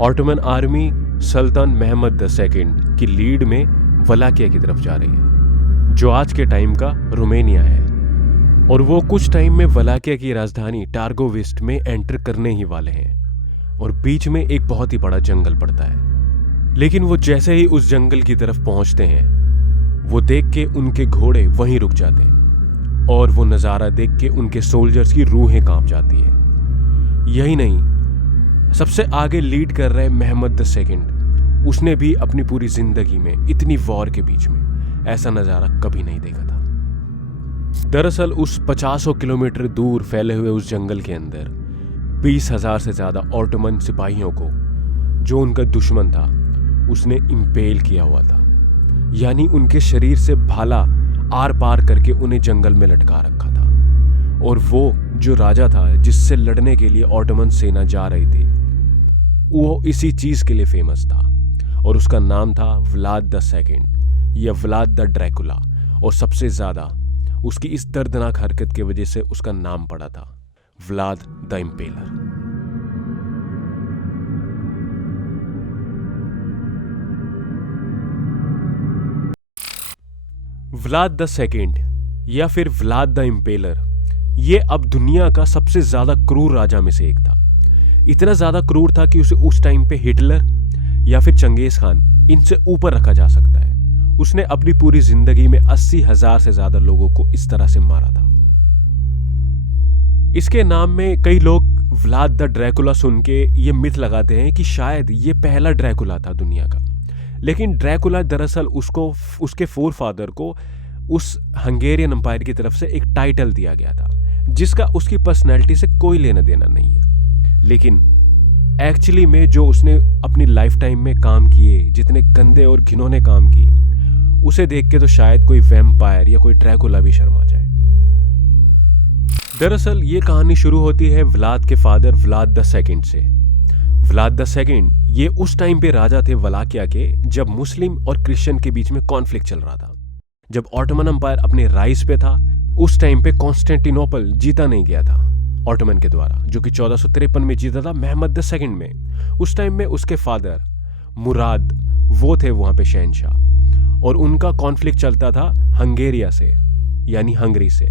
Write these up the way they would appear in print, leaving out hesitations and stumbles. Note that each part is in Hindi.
ऑटोमन आर्मी सुल्तान महमद II की लीड में वलाकिया की तरफ जा रही है, जो आज के टाइम का रोमानिया है, और वो कुछ टाइम में वलाकिया की राजधानी टारगोविस्ट में एंटर करने ही वाले हैं। और बीच में एक बहुत ही बड़ा जंगल पड़ता है। लेकिन वो जैसे ही उस जंगल की तरफ पहुंचते हैं, वो देख के उनके घोड़े वहीं रुक जाते हैं, और वो नज़ारा देख के उनके सोल्जर्स की रूहें कांप जाती है। यही नहीं, सबसे आगे लीड कर रहे महमद II, उसने भी अपनी पूरी जिंदगी में इतनी वॉर के बीच में ऐसा नज़ारा कभी नहीं देखा था। दरअसल उस 50 किलोमीटर दूर फैले हुए उस जंगल के अंदर 20,000 से ज़्यादा ऑटोमन सिपाहियों को, जो उनका दुश्मन था, उसने इंपेल किया हुआ था, यानी उनके शरीर से भाला आर पार करके उन्हें जंगल में लटका रखा था। और वो जो राजा था जिससे लड़ने के लिए ऑटोमन सेना जा रही थी, वो इसी चीज़ के लिए फेमस था, और उसका नाम था व्लाद II या व्लाद द ड्रैकुला। और सबसे ज़्यादा उसकी इस दर्दनाक हरकत की वजह से उसका नाम पड़ा था Vlad the impeller. Vlad II या फिर व्लाद द इम्पेलर, ये अब दुनिया का सबसे ज्यादा क्रूर राजा में से एक था। इतना ज्यादा क्रूर था कि उसे उस टाइम पे हिटलर या फिर चंगेज खान, इनसे ऊपर रखा जा सकता है। उसने अपनी पूरी जिंदगी में 80,000 से ज्यादा लोगों को इस तरह से मारा था। इसके नाम में कई लोग व्लाद द ड्रैकुला सुन के ये मिथ लगाते हैं कि शायद ये पहला ड्रैकुला था दुनिया का। लेकिन ड्रैकुला दरअसल उसको, उसके फोरफादर को उस हंगेरियन एम्पायर की तरफ से एक टाइटल दिया गया था, जिसका उसकी पर्सनैलिटी से कोई लेना देना नहीं है। लेकिन एक्चुअली में जो उसने अपनी लाइफ टाइम में काम किए, जितने गंदे और घिनौने काम किए, उसे देख के तो शायद कोई वैम्पायर या कोई ड्रैकुला भी शर्मा जाए। दरअसल ये कहानी शुरू होती है व्लाद के फादर व्लाद II से। व्लाद II ये उस टाइम पे राजा थे वलाकिया के, जब मुस्लिम और क्रिश्चियन के बीच में कॉन्फ्लिक्ट चल रहा था। जब ऑटोमन एम्पायर अपने राइज पे था, उस टाइम पे कॉन्स्टेंटिनोपल जीता नहीं गया था ऑटोमन के द्वारा, जो कि 1453 में जीता था महमद II में। उस टाइम में उसके फादर मुराद, वो थे वहां पे शहनशाह, और उनका कॉन्फ्लिक्ट चलता था हंगेरिया से, यानी हंगरी से।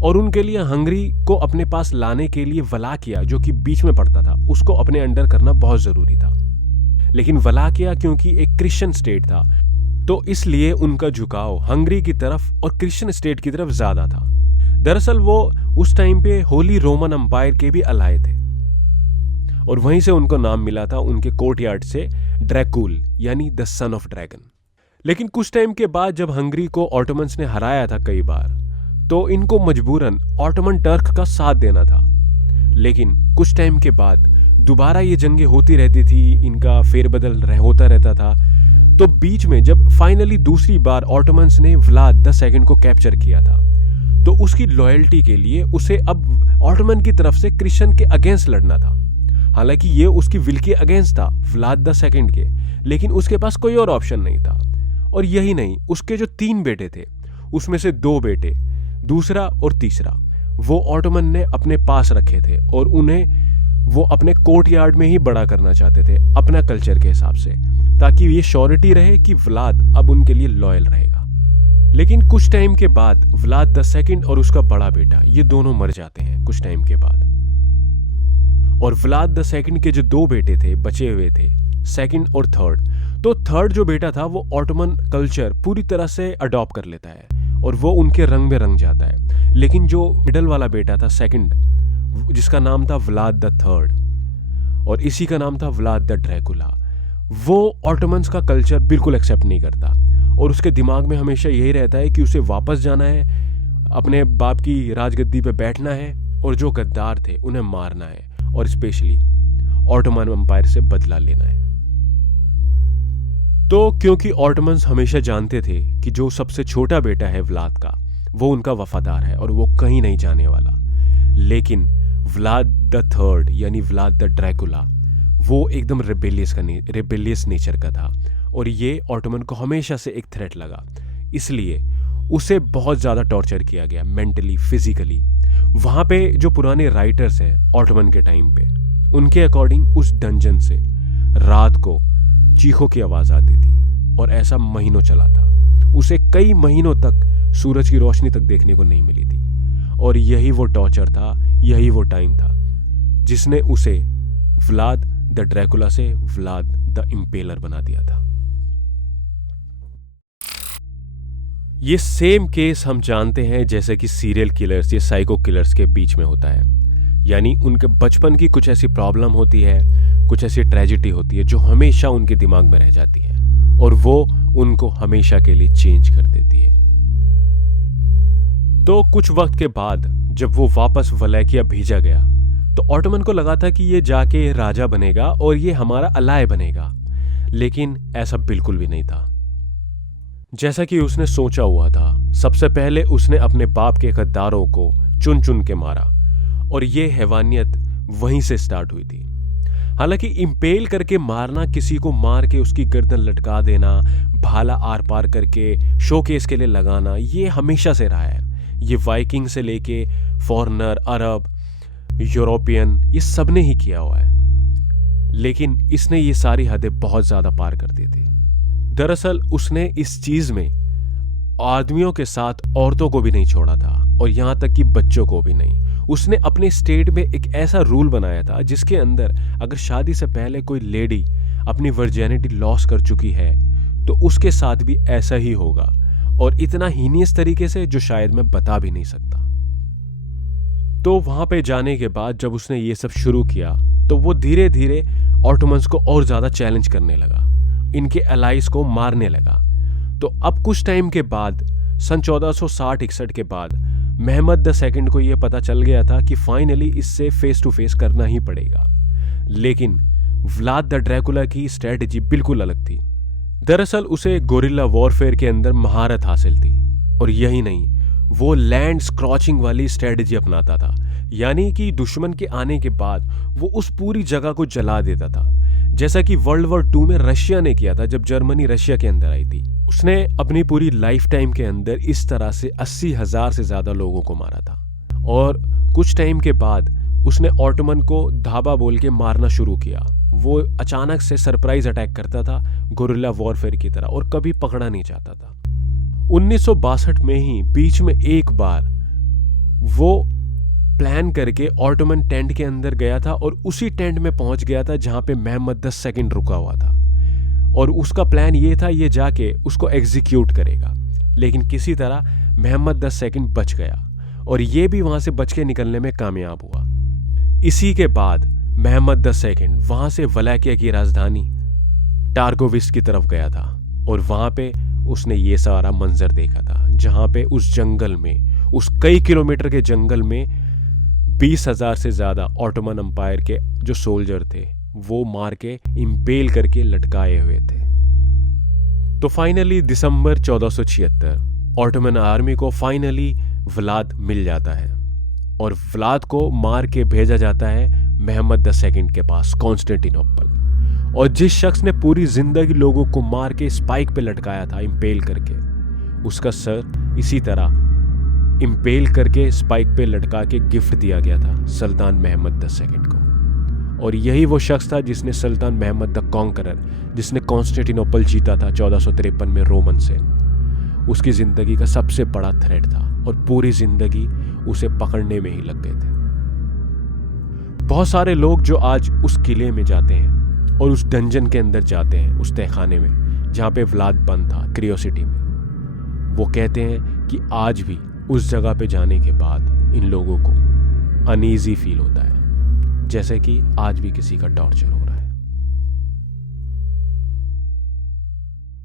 और उनके लिए हंगरी को अपने पास लाने के लिए वलाकिया, जो कि बीच में पड़ता था, उसको अपने अंडर करना बहुत जरूरी था। लेकिन वलाकिया क्योंकि एक क्रिश्चियन स्टेट था, तो इसलिए उनका झुकाव हंगरी की तरफ और क्रिश्चियन स्टेट की तरफ ज्यादा था। दरअसल वो उस टाइम पे होली रोमन एम्पायर के भी अलाय थे, और वहीं से उनको नाम मिला था उनके कोर्टयार्ड से ड्रैकुल, यानी द सन ऑफ ड्रैगन। लेकिन कुछ टाइम के बाद जब हंगरी को ऑटोमन्स ने हराया था कई बार, तो इनको मजबूरन ऑटोमन टर्क का साथ देना था। लेकिन कुछ टाइम के बाद दोबारा ये जंगें होती रहती थी, इनका फेरबदल होता रहता था। तो बीच में जब फाइनली दूसरी बार ऑटोमन्स ने व्लाद II को कैप्चर किया था, तो उसकी लॉयल्टी के लिए उसे अब ऑटोमन की तरफ से क्रिश्चियन के अगेंस्ट लड़ना था। हालांकि ये उसकी विल के अगेंस्ट था व्लाद II के, लेकिन उसके पास कोई और ऑप्शन नहीं था। और यही नहीं, उसके जो 3 बेटे थे, उसमें से 2 बेटे, दूसरा और तीसरा, वो ऑटोमन ने अपने पास रखे थे, और उन्हें वो अपने कोर्टयार्ड में ही बड़ा करना चाहते थे अपना कल्चर के हिसाब से, ताकि ये श्योरिटी रहे कि व्लाद अब उनके लिए लॉयल रहेगा। लेकिन कुछ टाइम के बाद व्लाद II और उसका बड़ा बेटा, ये दोनों मर जाते हैं कुछ टाइम के बाद। और व्लाद II के जो 2 बेटे थे बचे हुए थे, 2nd और 3rd, तो 3rd जो बेटा था वो ऑटोमन कल्चर पूरी तरह से अडॉप्ट कर लेता है, और वो उनके रंग में रंग जाता है। लेकिन जो मिडल वाला बेटा था 2nd, जिसका नाम था व्लाद III, और इसी का नाम था व्लाद द ड्रैकुला, वो ऑटोमन्स का कल्चर बिल्कुल एक्सेप्ट नहीं करता, और उसके दिमाग में हमेशा यही रहता है कि उसे वापस जाना है, अपने बाप की राजगद्दी पे बैठना है, और जो गद्दार थे उन्हें मारना है, और स्पेशली ऑटोमन एम्पायर से बदला लेना है। तो क्योंकि ऑटोमन्स हमेशा जानते थे कि जो सबसे छोटा बेटा है व्लाद का, वो उनका वफादार है और वो कहीं नहीं जाने वाला, लेकिन व्लाद द III यानी व्लाद द ड्रैकुला, वो एकदम रेबेलियस नेचर का था, और ये ऑटोमन को हमेशा से एक थ्रेट लगा। इसलिए उसे बहुत ज़्यादा टॉर्चर किया गया, मेंटली, फिजिकली। वहाँ पे जो पुराने राइटर्स हैं ऑटोमन के टाइम पे, उनके अकॉर्डिंग उस डंजन से रात को चीखों की आवाज आती थी और ऐसा महीनों चला था। उसे कई महीनों तक सूरज की रोशनी तक देखने को नहीं मिली थी और यही वो टॉर्चर था, यही वो टाइम था जिसने उसे व्लाद द ड्रैकुला से व्लाद द इम्पेलर बना दिया था। ये सेम केस हम जानते हैं जैसे कि सीरियल किलर्स या साइको किलर्स के बीच में होता है, यानी उनके बचपन की कुछ ऐसी प्रॉब्लम होती है, कुछ ऐसी ट्रेजेडी होती है जो हमेशा उनके दिमाग में रह जाती है और वो उनको हमेशा के लिए चेंज कर देती है। तो कुछ वक्त के बाद जब वो वापस वलैकिया भेजा गया तो ऑटोमन को लगा था कि ये जाके राजा बनेगा और ये हमारा अलाय बनेगा, लेकिन ऐसा बिल्कुल भी नहीं था जैसा कि उसने सोचा हुआ था। सबसे पहले उसने अपने बाप के गद्दारों को चुन चुन के मारा और ये हैवानियत वहीं से स्टार्ट हुई थी। हालांकि इंपेल करके मारना, किसी को मार के उसकी गर्दन लटका देना, भाला आर पार करके शोकेस के लिए लगाना, ये हमेशा से रहा है। ये वाइकिंग से लेके फॉरेनर, अरब, यूरोपियन, ये सब ने ही किया हुआ है, लेकिन इसने ये सारी हदें बहुत ज्यादा पार कर दी थी। दरअसल उसने इस चीज में आदमियों के साथ औरतों को भी नहीं छोड़ा था और यहां तक कि बच्चों को भी नहीं। उसने अपने स्टेट में एक ऐसा रूल बनाया था जिसके अंदर अगर शादी से पहले कोई लेडी अपनी वर्जिनिटी लॉस कर चुकी है तो उसके साथ भी ऐसा ही होगा, और इतना हीनियस तरीके से जो शायद मैं बता भी नहीं सकता। तो वहां पे जाने के बाद जब उसने ये सब शुरू किया तो वो धीरे धीरे ऑटोमन्स को और ज्यादा चैलेंज करने लगा, इनके अलाइज को मारने लगा। तो अब कुछ टाइम के बाद सन 1460-61 के बाद महमद द सेकंड को यह पता चल गया था कि फाइनली इससे फेस टू फेस करना ही पड़ेगा। लेकिन व्लाद द ड्रैकुला की स्ट्रेटजी बिल्कुल अलग थी। दरअसल उसे गोरिल्ला वॉरफेयर के अंदर महारत हासिल थी, और यही नहीं, वो लैंड स्क्रॉचिंग वाली स्ट्रेटजी अपनाता था, यानी कि दुश्मन के आने के बाद वो उस पूरी जगह को जला देता था, जैसा कि वर्ल्ड वॉर 2 में रशिया ने किया था जब जर्मनी रशिया के अंदर आई थी। उसने अपनी पूरी लाइफ टाइम के अंदर इस तरह से 80,000 से ज्यादा लोगों को मारा था। और कुछ टाइम के बाद उसने ऑटोमन को धाबा बोल के मारना शुरू किया। वो अचानक से सरप्राइज अटैक करता था गोरिल्ला वॉरफेयर की तरह और कभी पकड़ा नहीं जाता था। 1962 में ही बीच में एक बार वो प्लान करके ऑटोमन टेंट के अंदर गया था और उसी टेंट में पहुंच गया था जहां पे महमद द सेकंड रुका हुआ था, और उसका प्लान ये था ये जाके उसको एग्जीक्यूट करेगा। लेकिन किसी तरह महमद द सेकंड बच गया और ये भी वहां से बच के निकलने में कामयाब हुआ। इसी के बाद महमद द सेकंड वहां से वलैकिया की राजधानी टारगोविस की तरफ गया था और वहां पे उसने ये सारा मंजर देखा था, जहां पे उस जंगल में, उस कई किलोमीटर के जंगल में 20,000 से ज्यादा ऑटोमन एम्पायर के जो सोल्जर थे वो मार के इंपेल करके लटकाए हुए थे। तो फाइनली दिसंबर 1476 ऑटोमन आर्मी को फाइनली व्लाद मिल जाता है और व्लाद को मार के भेजा जाता है महमद द सेकंड के पास कॉन्स्टेंटिनोपल। और जिस शख्स ने पूरी जिंदगी लोगों को मार के स्पाइक पे लटकाया था इंपेल करके, उसका सर इसी तरह इंपेल करके स्पाइक पे लटका के गिफ्ट दिया गया था सुल्तान महमद द सेकंड को। और यही वो शख्स था जिसने सुल्तान महमद द कॉन्करर, जिसने कॉन्स्टेंटिनोपल जीता था 1453 में रोमन से, उसकी जिंदगी का सबसे बड़ा थ्रेट था और पूरी जिंदगी उसे पकड़ने में ही लग गए थे। बहुत सारे लोग जो आज उस किले में जाते हैं और उस डंजन के अंदर जाते हैं, उस तहखाने में जहाँ पे व्लाद बंद था क्रियोसिटी में, वो कहते हैं कि आज भी उस जगह पे जाने के बाद इन लोगों को अनईजी फील होता है, जैसे कि आज भी किसी का टॉर्चर हो रहा है।